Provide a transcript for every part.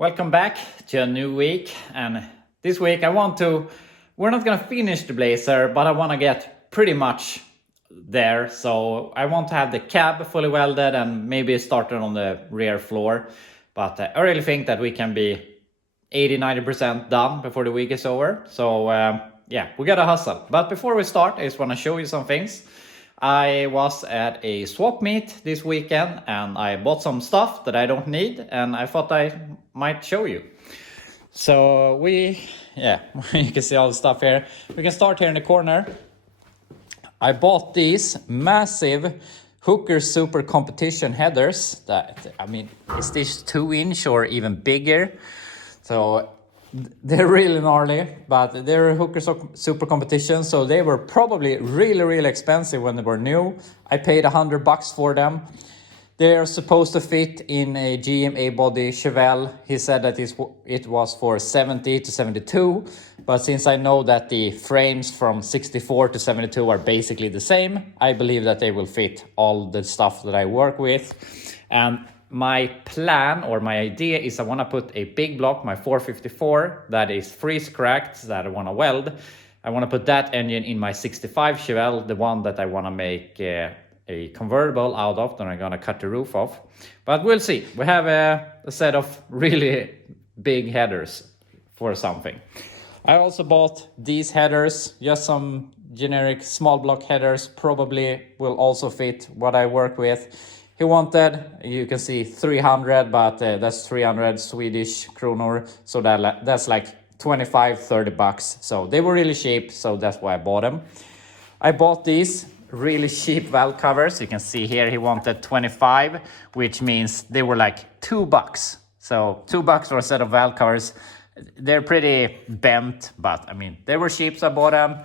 Welcome back to a new week, and this week we're not gonna finish the Blazer, but I wanna get pretty much there. So I want to have the cab fully welded and maybe started on the rear floor. But I really think that we can be 80-90% done before the week is over. So yeah, we gotta hustle. But before we start, I just wanna show you some things. I was at a swap meet this weekend and I bought some stuff that I don't need, and I thought I might show you. So you can see all the stuff here. We can start here in the corner. I bought these massive Hooker Super Competition headers that, I mean, is this 2-inch or even bigger? So they're really gnarly, but they're Hooker Super Competition, so they were probably really expensive when they were new. I paid $100 for them. They're supposed to fit in a GM A-body Chevelle. He said that it was for 70 to 72, but since I know that the frames from 64 to 72 are basically the same, I believe that they will fit all the stuff that I work with. And my plan or my idea is I want to put a big block, my 454, that is freeze cracked, that I want to weld. I want to put that engine in my 65 Chevelle, the one that I want to make a convertible out of, then I'm going to cut the roof off. But we'll see. We have a set of really big headers for something. I also bought these headers, just some generic small block headers, probably will also fit what I work with. He wanted, you can see 300, but that's 300 Swedish kronor, so that's like 25-30 bucks. So they were really cheap, so that's why I bought them. I bought these really cheap valve covers. You can see here he wanted 25, which means they were like $2. So $2 for a set of valve covers. They're pretty bent, but I mean, they were cheap, so I bought them.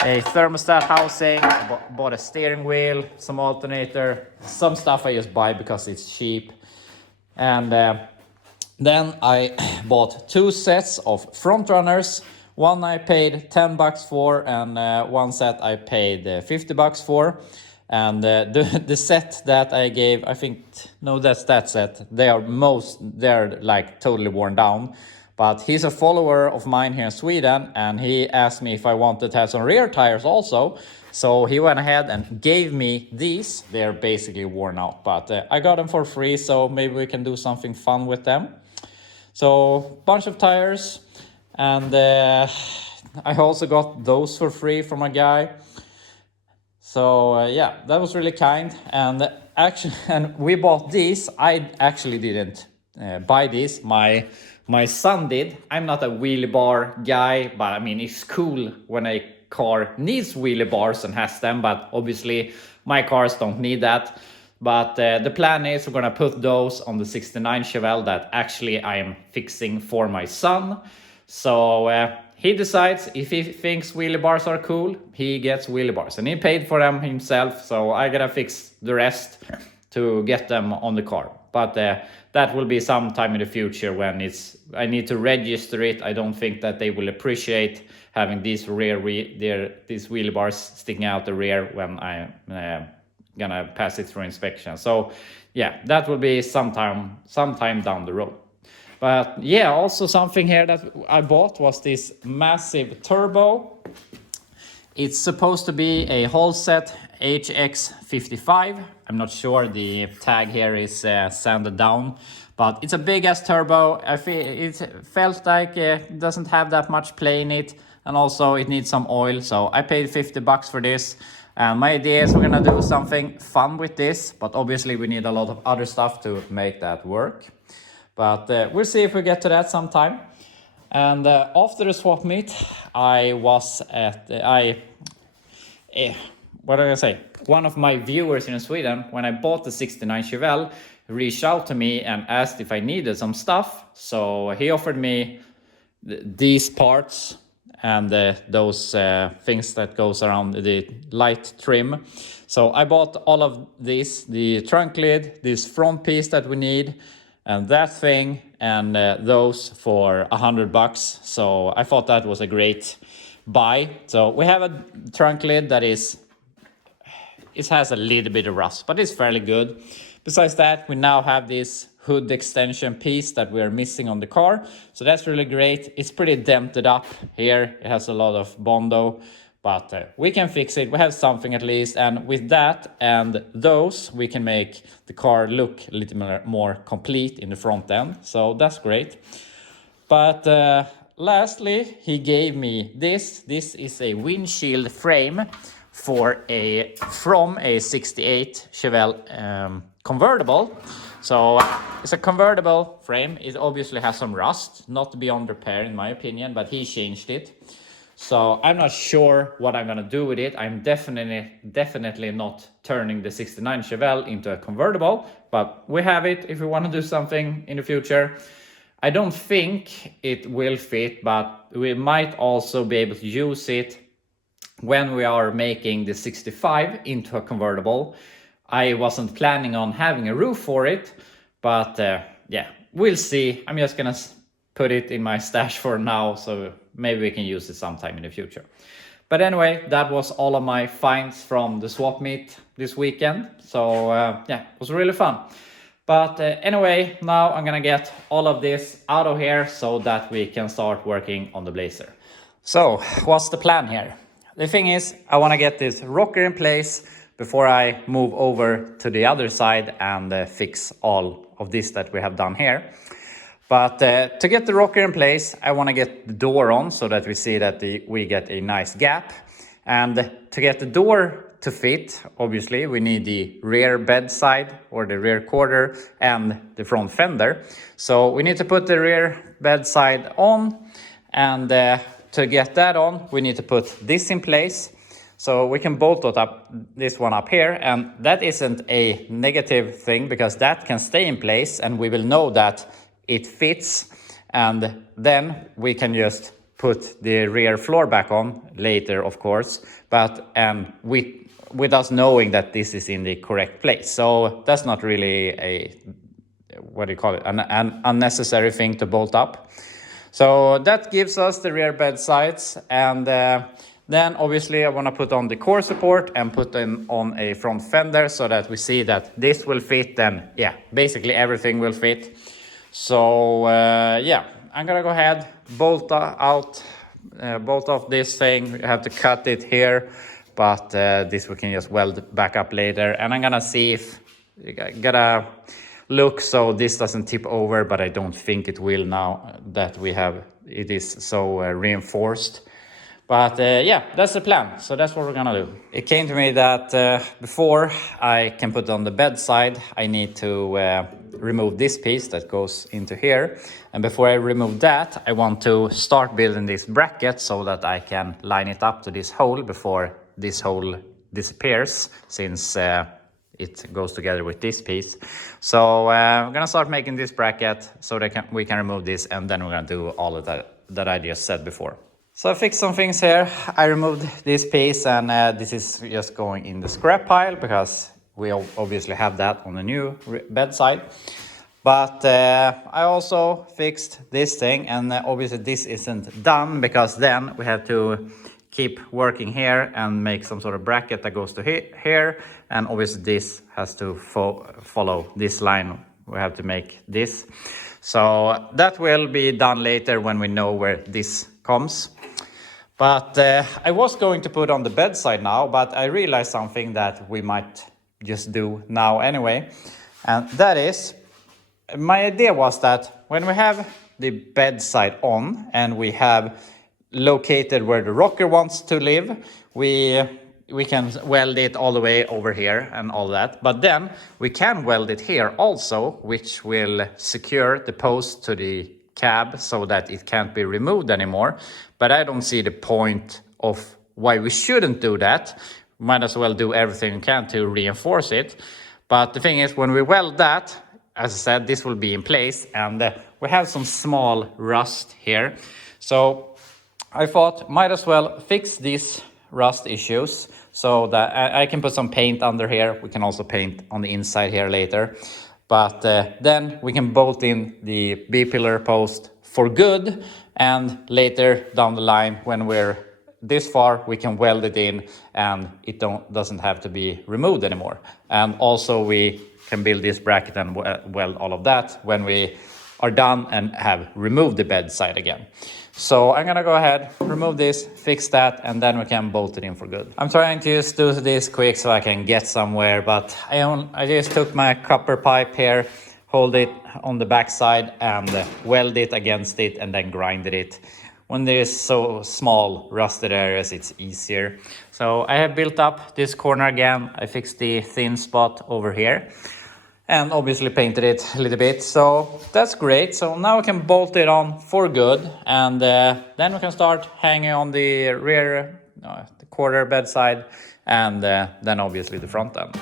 A thermostat housing, bought a steering wheel, some alternator, some stuff I just buy because it's cheap. And then I bought 2 sets of front runners. One I paid $10 for, and one set I paid $50 for. And the set that I gave, I think, no, that's that set. They're like totally worn down. But he's a follower of mine here in Sweden, and he asked me if I wanted to have some rear tires also. So he went ahead and gave me these. They're basically worn out, but I got them for free, so maybe we can do something fun with them. So bunch of tires, and I also got those for free from a guy. So yeah, that was really kind. And actually, and we bought these. I actually didn't buy these. My son did. I'm not a wheelie bar guy, but I mean, it's cool when a car needs wheelie bars and has them, but obviously my cars don't need that. But the plan is we're gonna put those on the 69 Chevelle that actually I am fixing for my son. So he decides if he thinks wheelie bars are cool, he gets wheelie bars, and he paid for them himself, so I gotta fix the rest to get them on the car. But that will be sometime in the future when I need to register it. I don't think that they will appreciate having these these wheelie bars sticking out the rear when I'm gonna pass it through inspection. So yeah, that will be sometime down the road. But yeah, also something here that I bought was this massive turbo. It's supposed to be a Holset HX55. I'm not sure, the tag here is sanded down, but it's a big ass turbo. I feel it felt like it doesn't have that much play in it, and also it needs some oil, so I paid $50 for this. And my idea is we're gonna do something fun with this, but obviously we need a lot of other stuff to make that work. But we'll see if we get to that sometime. And after the swap meet, I was at what did I say? One of my viewers in Sweden, when I bought the 69 Chevelle, reached out to me and asked if I needed some stuff. So he offered me these parts and those things that goes around the light trim. So I bought all of these, the trunk lid, this front piece that we need, and that thing, and those for $100. So I thought that was a great buy. So we have a trunk lid that it has a little bit of rust, but it's fairly good. Besides that, we now have this hood extension piece that we're missing on the car. So that's really great. It's pretty dented up here. It has a lot of Bondo, but we can fix it. We have something at least, and with that and those, we can make the car look a little more complete in the front end. So that's great. But lastly, he gave me this. This is a windshield frame from a 68 Chevelle convertible. So it's a convertible frame. It obviously has some rust, not beyond repair in my opinion, but he changed it. So I'm not sure what I'm gonna do with it. I'm definitely not turning the 69 Chevelle into a convertible, but we have it if we want to do something in the future. I don't think it will fit, but we might also be able to use it when we are making the 65 into a convertible. I wasn't planning on having a roof for it, but yeah, we'll see. I'm just gonna put it in my stash for now, so maybe we can use it sometime in the future. But anyway, that was all of my finds from the swap meet this weekend. So yeah, it was really fun. But anyway, now I'm gonna get all of this out of here so that we can start working on the Blazer. So what's the plan here? The thing is, I wanna get this rocker in place before I move over to the other side and fix all of this that we have done here. But to get the rocker in place, I want to get the door on so that we see that we get a nice gap. And to get the door to fit, obviously, we need the rear bedside or the rear quarter and the front fender. So we need to put the rear bedside on, and to get that on, we need to put this in place. So we can bolt up this one up here, and that isn't a negative thing because that can stay in place and we will know that it fits, and then we can just put the rear floor back on later, of course, but with us knowing that this is in the correct place. So that's not really a, what do you call it, an unnecessary thing to bolt up. So that gives us the rear bed sides, and then obviously I want to put on the core support and put on a front fender so that we see that this will fit, and yeah, basically everything will fit. So yeah, I'm gonna go ahead, bolt off this thing. We have to cut it here, but this we can just weld back up later. And I'm gonna see if gotta look so this doesn't tip over, but I don't think it will now that it is so reinforced. But yeah, that's the plan. So that's what we're gonna do. It came to me that before I can put on the bedside, I need to remove this piece that goes into here. And before I remove that, I want to start building this bracket so that I can line it up to this hole before this hole disappears, since it goes together with this piece. So I'm gonna start making this bracket so that we can remove this, and then we're gonna do all of that I just said before. So I fixed some things here. I removed this piece, and this is just going in the scrap pile because we obviously have that on the new bedside. But I also fixed this thing, and obviously this isn't done because then we have to keep working here and make some sort of bracket that goes to here, and obviously this has to follow this line. We have to make this. So that will be done later when we know where this comes. But I was going to put on the bedside now, but I realized something that we might just do now anyway. And that is, my idea was that when we have the bedside on and we have located where the rocker wants to live, we can weld it all the way over here and all that. But then we can weld it here also, which will secure the post to the cab so that it can't be removed anymore. But I don't see the point of why we shouldn't do that. Might as well do everything we can to reinforce it. But the thing is, when we weld that, as I said, this will be in place, and we have some small rust here. So I thought might as well fix these rust issues so that I can put some paint under here. We can also paint on the inside here later. But then we can bolt in the B-pillar post for good, and later down the line when we're this far we can weld it in and it doesn't have to be removed anymore. And also we can build this bracket and weld all of that when we are done and have removed the bedside again. So I'm gonna go ahead, remove this, fix that, and then we can bolt it in for good. I'm trying to just do this quick so I can get somewhere, but I just took my copper pipe here, hold it on the back side and weld it against it and then grinded it. When there's so small rusted areas, it's easier. So I have built up this corner again. I fixed the thin spot over here and obviously painted it a little bit. So that's great. So now we can bolt it on for good. And then we can start hanging on the rear, the quarter bedside, and then obviously the front end.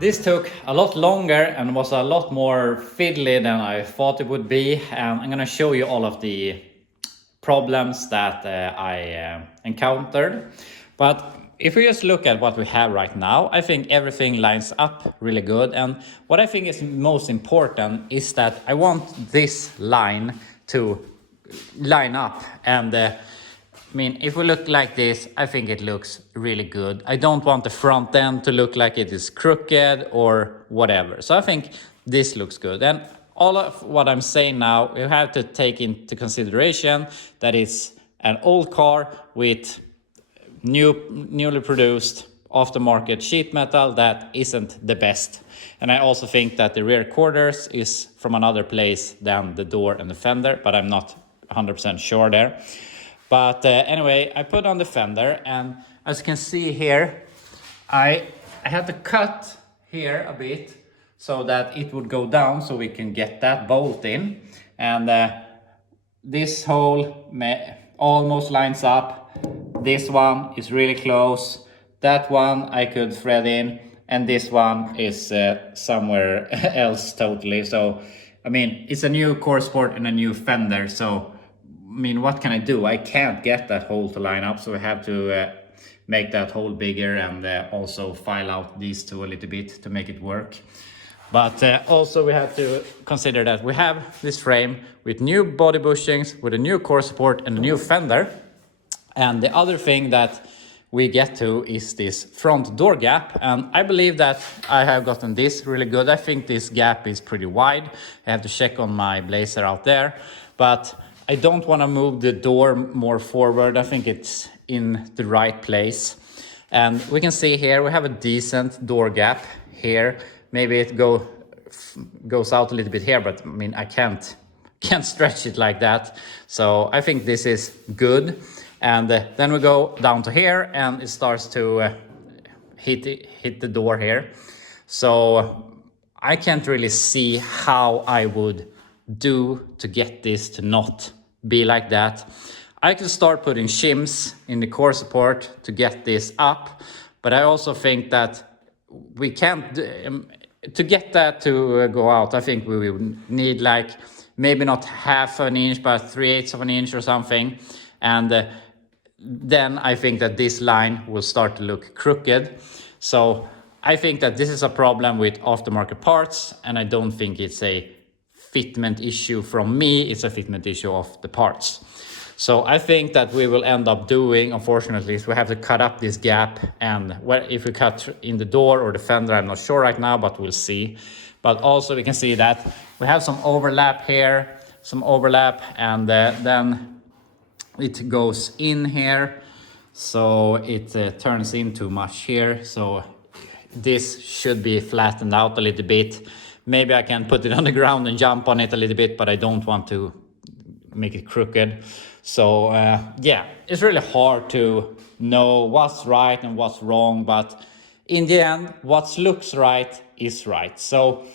This took a lot longer and was a lot more fiddly than I thought it would be. I'm gonna show you all of the problems that I encountered. But if we just look at what we have right now, I think everything lines up really good. And what I think is most important is that I want this line to line up. And I mean, if we look like this, I think it looks really good. I don't want the front end to look like it is crooked or whatever. So I think this looks good. And all of what I'm saying now, you have to take into consideration that it's an old car with newly produced aftermarket sheet metal that isn't the best. And I also think that the rear quarters is from another place than the door and the fender, but I'm not 100% sure there. But anyway, I put on the fender, and as you can see here, I had to cut here a bit so that it would go down so we can get that bolt in. And this hole almost lines up. This one is really close. That one I could thread in, and this one is somewhere else totally. So, I mean, it's a new core support and a new fender, so I mean, what can I do? I can't get that hole to line up, so I have to make that hole bigger and also file out these two a little bit to make it work. But also we have to consider that we have this frame with new body bushings, with a new core support and a new fender. And the other thing that we get to is this front door gap. And I believe that I have gotten this really good. I think this gap is pretty wide. I have to check on my Blazer out there. But I don't want to move the door more forward. I think it's in the right place. And we can see here we have a decent door gap here. Maybe it goes out a little bit here, but I mean, I can't stretch it like that. So I think this is good. And then we go down to here and it starts to hit the door here. So I can't really see how I would do to get this to not be like that. I could start putting shims in the core support to get this up, but I also think that we can't to get that to go out. I think we will need like maybe not half an inch but 3/8 of an inch or something, and then I think that this line will start to look crooked. So I think that this is a problem with aftermarket parts, and I don't think it's a fitment issue from me, it's a fitment issue of the parts. So I think that we will end up doing, unfortunately, is we have to cut up this gap, and if we cut in the door or the fender, I'm not sure right now, but we'll see. But also we can see that we have some overlap here, and then it goes in here, so it turns in too much here. So this should be flattened out a little bit. Maybe I can put it on the ground and jump on it a little bit, but I don't want to make it crooked. So yeah, it's really hard to know what's right and what's wrong, but in the end, what looks right is right. So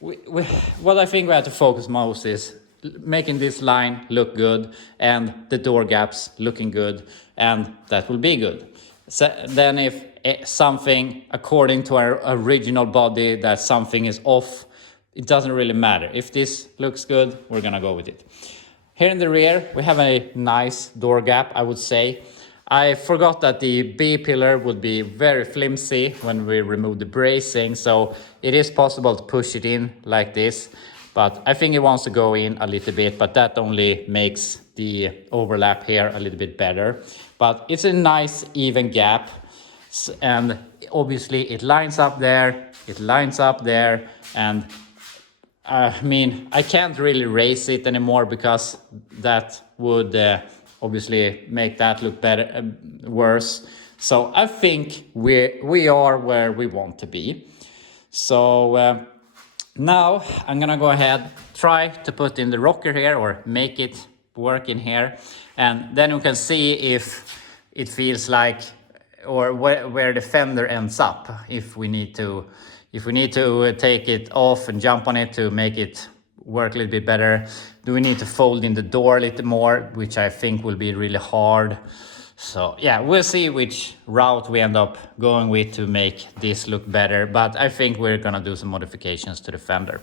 what I think we have to focus most is making this line look good and the door gaps looking good, and that will be good. So then if something according to our original body, that something is off, it doesn't really matter. If this looks good, we're gonna go with it. Here in the rear, we have a nice door gap, I would say. I forgot that the B-pillar would be very flimsy when we remove the bracing, so it is possible to push it in like this, but I think it wants to go in a little bit, but that only makes the overlap here a little bit better. But it's a nice even gap, and obviously it lines up there, it lines up there, and I mean, I can't really raise it anymore because that would obviously make that look better, worse. So I think we are where we want to be. So now I'm gonna go ahead, try to put in the rocker here or make it work in here, and then we can see if it feels like, or where the fender ends up, if we need to take it off and jump on it to make it work a little bit better. Do we need to fold in the door a little more, which I think will be really hard. So yeah, we'll see which route we end up going with to make this look better, but I think we're gonna do some modifications to the fender.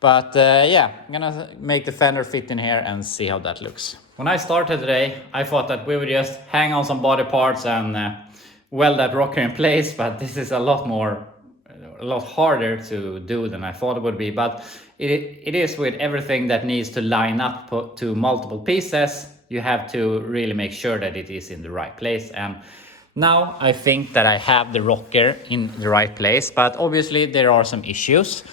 But yeah, I'm gonna make the fender fit in here and see how that looks. When I started today, I thought that we would just hang on some body parts and weld that rocker in place, but this is a lot harder to do than I thought it would be. But it is with everything that needs to line up to multiple pieces. You have to really make sure that it is in the right place. And now I think that I have the rocker in the right place, but obviously there are some issues.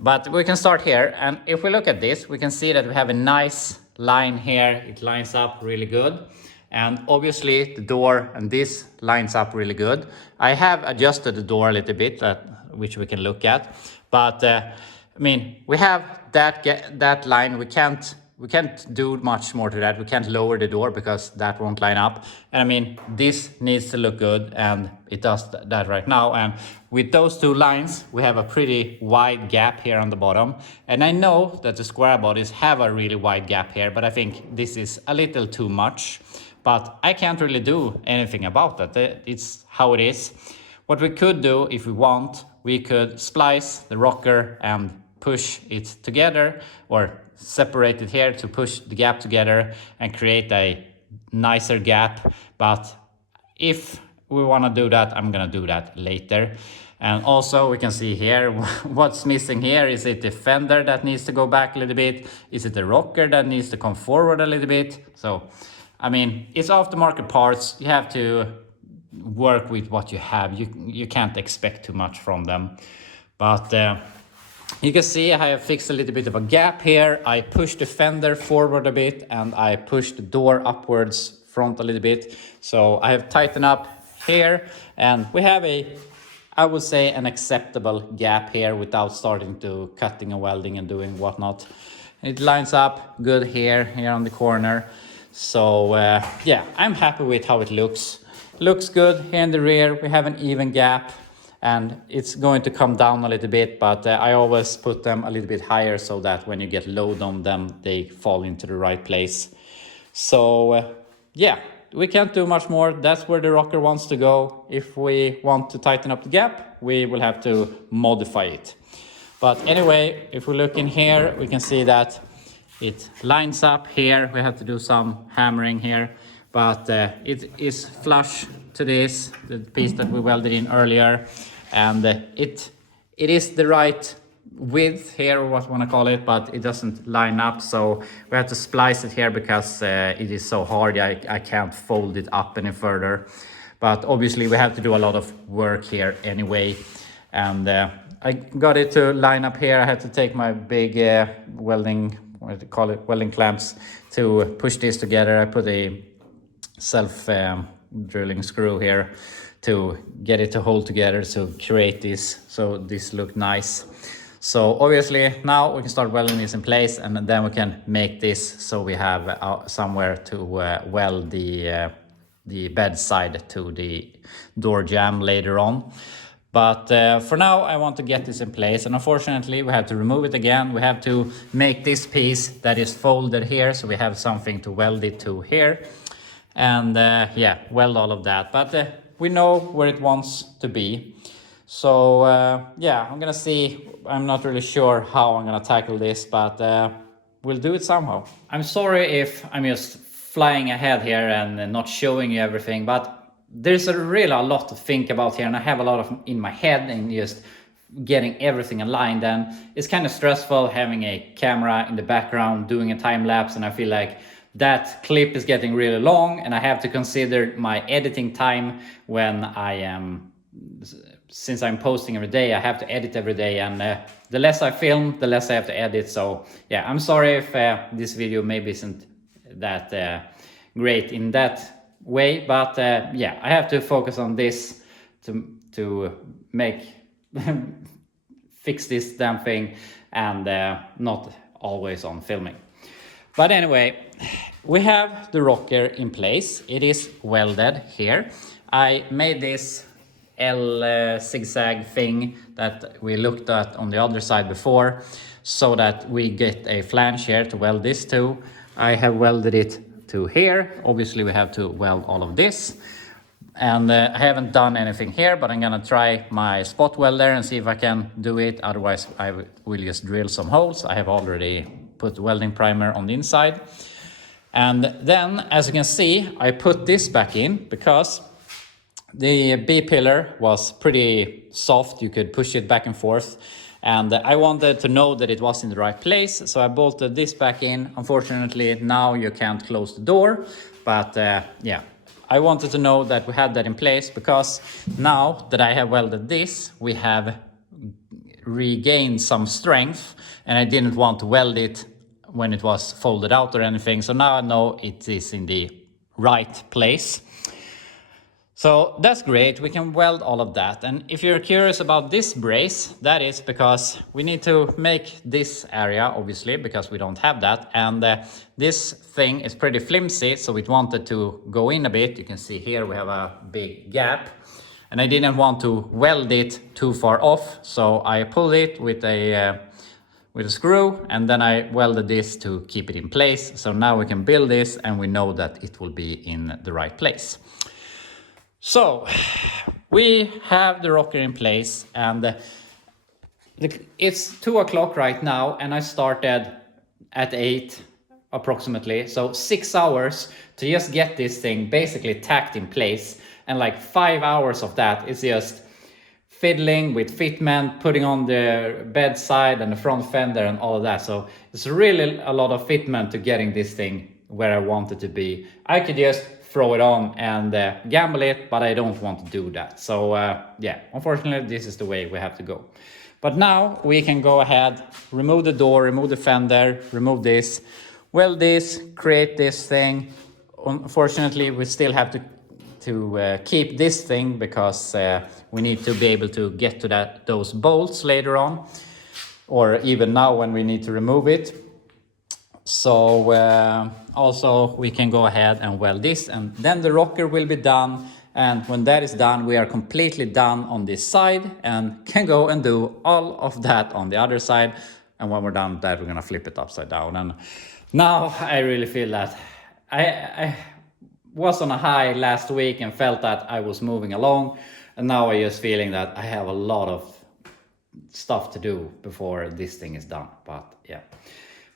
But we can start here, and if we look at this, we can see that we have a nice line here. It lines up really good. And obviously the door and this lines up really good. I have adjusted the door a little bit, which we can look at. But I mean, we have that line. We can't do much more to that. We can't lower the door because that won't line up. And I mean, this needs to look good, and it does that right now. And with those two lines, we have a pretty wide gap here on the bottom. And I know that the square bodies have a really wide gap here, but I think this is a little too much. But I can't really do anything about that. It's how it is. What we could do, if we want, we could splice the rocker and push it together, or separate it here to push the gap together and create a nicer gap. But if we want to do that, I'm going to do that later. And also we can see here what's missing here. Is it the fender that needs to go back a little bit? Is it the rocker that needs to come forward a little bit? So I mean, it's aftermarket parts. You have to work with what you have. You can't expect too much from them. But you can see I have fixed a little bit of a gap here. I pushed the fender forward a bit, and I pushed the door upwards front a little bit. So I have tightened up here, and we have I would say, an acceptable gap here without starting to cutting and welding and doing whatnot. It lines up good here on the corner. So yeah, I'm happy with how it looks. Looks good here in the rear. We have an even gap, and it's going to come down a little bit, but I always put them a little bit higher so that when you get load on them, they fall into the right place. So yeah, we can't do much more. That's where the rocker wants to go. If we want to tighten up the gap, we will have to modify it. But anyway, if we look in here, we can see that it lines up here. We have to do some hammering here, but it is flush to this, the piece that we welded in earlier, and it is the right width here, or what you want to call it, but it doesn't line up. So we have to splice it here because it is so hard. I can't fold it up any further. But obviously we have to do a lot of work here anyway, and I got it to line up here. I had to take my big welding clamps to push this together. I put a self drilling screw here to get it to hold together to create this, so this looked nice. So obviously now we can start welding this in place, and then we can make this so we have somewhere to weld the bedside to the door jamb later on. But for now, I want to get this in place, and unfortunately, we have to remove it again. We have to make this piece that is folded here, so we have something to weld it to here. And yeah, weld all of that. But we know where it wants to be. So yeah, I'm gonna see. I'm not really sure how I'm gonna tackle this, but we'll do it somehow. I'm sorry if I'm just flying ahead here and not showing you everything, but there's really a lot to think about here, and I have a lot of in my head and just getting everything aligned, and it's kind of stressful having a camera in the background doing a time lapse, and I feel like that clip is getting really long, and I have to consider my editing time when since I'm posting every day, I have to edit every day, and the less I film, the less I have to edit. So yeah, I'm sorry if this video maybe isn't that great in that way, but yeah, I have to focus on this to make fix this damn thing, and not always on filming. But anyway, we have the rocker in place. It is welded here. I made this L zigzag thing that we looked at on the other side before, so that we get a flange here to weld this to. I have welded it to here. Obviously we have to weld all of this, and I haven't done anything here, but I'm gonna try my spot welder and see if I can do it. Otherwise I will just drill some holes. I have already put welding primer on the inside. And then, as you can see, I put this back in because the B-pillar was pretty soft. You could push it back and forth, and I wanted to know that it was in the right place, so I bolted this back in. Unfortunately, now you can't close the door, but yeah, I wanted to know that we had that in place, because now that I have welded this, we have regained some strength, and I didn't want to weld it when it was folded out or anything. So now I know it is in the right place. So that's great, we can weld all of that. And if you're curious about this brace, that is because we need to make this area, obviously, because we don't have that. And this thing is pretty flimsy, so it wanted to go in a bit. You can see here we have a big gap. And I didn't want to weld it too far off, so I pulled it with a screw, and then I welded this to keep it in place. So now we can build this, and we know that it will be in the right place. So we have the rocker in place, and it's 2 o'clock right now, and I started at 8 approximately. So 6 hours to just get this thing basically tacked in place, and like 5 hours of that is just fiddling with fitment, putting on the bedside and the front fender and all of that. So it's really a lot of fitment to getting this thing where I want it to be. I could just throw it on and gamble it, but I don't want to do that. So yeah, unfortunately this is the way we have to go. But now we can go ahead, remove the door, remove the fender, remove this, weld this, create this thing. Unfortunately we still have to keep this thing, because we need to be able to get to those bolts later on, or even now when we need to remove it. So also we can go ahead and weld this, and then the rocker will be done. And when that is done, we are completely done on this side, and can go and do all of that on the other side. And when we're done with that, we're gonna flip it upside down. And now I really feel that I was on a high last week and felt that I was moving along, and now I'm just feeling that I have a lot of stuff to do before this thing is done. But yeah,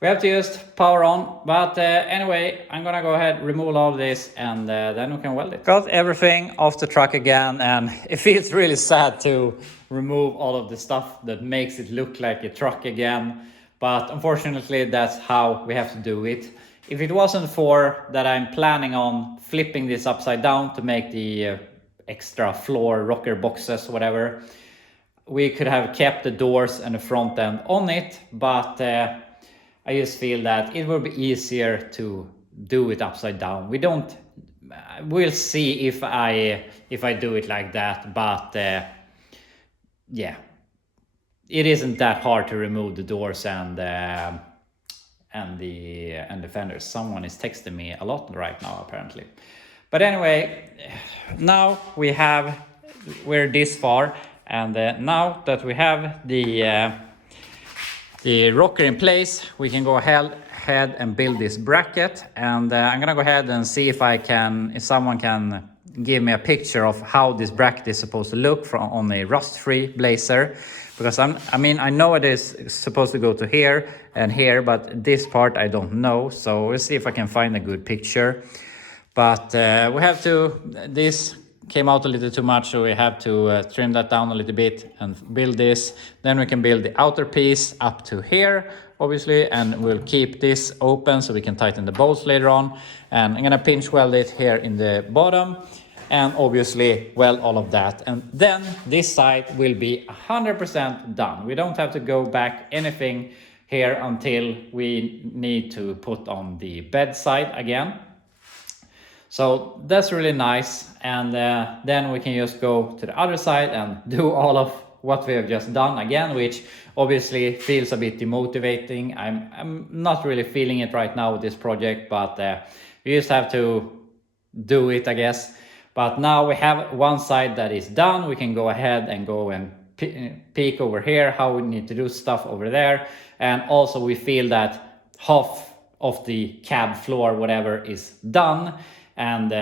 we have to just power on. But anyway, I'm gonna go ahead, remove all of this, and then we can weld it. Got everything off the truck again, and it feels really sad to remove all of the stuff that makes it look like a truck again. But unfortunately, that's how we have to do it. If it wasn't for that I'm planning on flipping this upside down to make the extra floor rocker boxes, whatever, we could have kept the doors and the front end on it, but I just feel that it will be easier to do it upside down. We'll see if I do it like that, but yeah, it isn't that hard to remove the doors and the fenders. Someone is texting me a lot right now apparently. But anyway, now we're this far, And now that we have the rocker in place, we can go ahead and build this bracket. And I'm gonna go ahead and see if someone can give me a picture of how this bracket is supposed to look on a rust-free Blazer. Because I know it is supposed to go to here and here, but this part I don't know. So we'll see if I can find a good picture. But this came out a little too much, so we have to trim that down a little bit and build this. Then we can build the outer piece up to here, obviously, and we'll keep this open so we can tighten the bolts later on. And I'm gonna pinch weld it here in the bottom, and obviously weld all of that. And then this side will be 100% done. We don't have to go back anything here until we need to put on the bedside again. So that's really nice. And then we can just go to the other side and do all of what we have just done again, which obviously feels a bit demotivating. I'm not really feeling it right now with this project, but we just have to do it, I guess. But now we have one side that is done. We can go ahead and go and peek over here how we need to do stuff over there. And also we feel that half of the cab floor, whatever, is done. And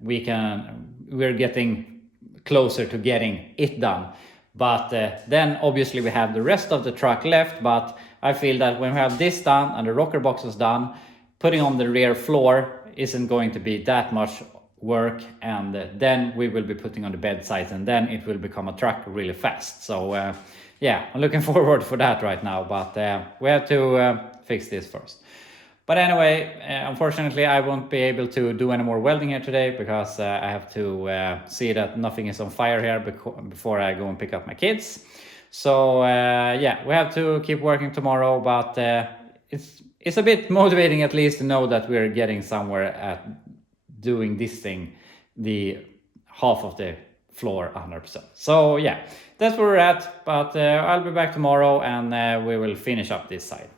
we're getting closer to getting it done. But then obviously we have the rest of the truck left. But I feel that when we have this done and the rocker box is done, putting on the rear floor isn't going to be that much work. And then we will be putting on the bedside, and then it will become a truck really fast. So yeah, I'm looking forward for that right now. But we have to fix this first. But anyway, unfortunately, I won't be able to do any more welding here today because I have to see that nothing is on fire here before I go and pick up my kids. So yeah, we have to keep working tomorrow, but it's a bit motivating at least to know that we're getting somewhere at doing this thing, the half of the floor 100%. So yeah, that's where we're at, but I'll be back tomorrow and we will finish up this side.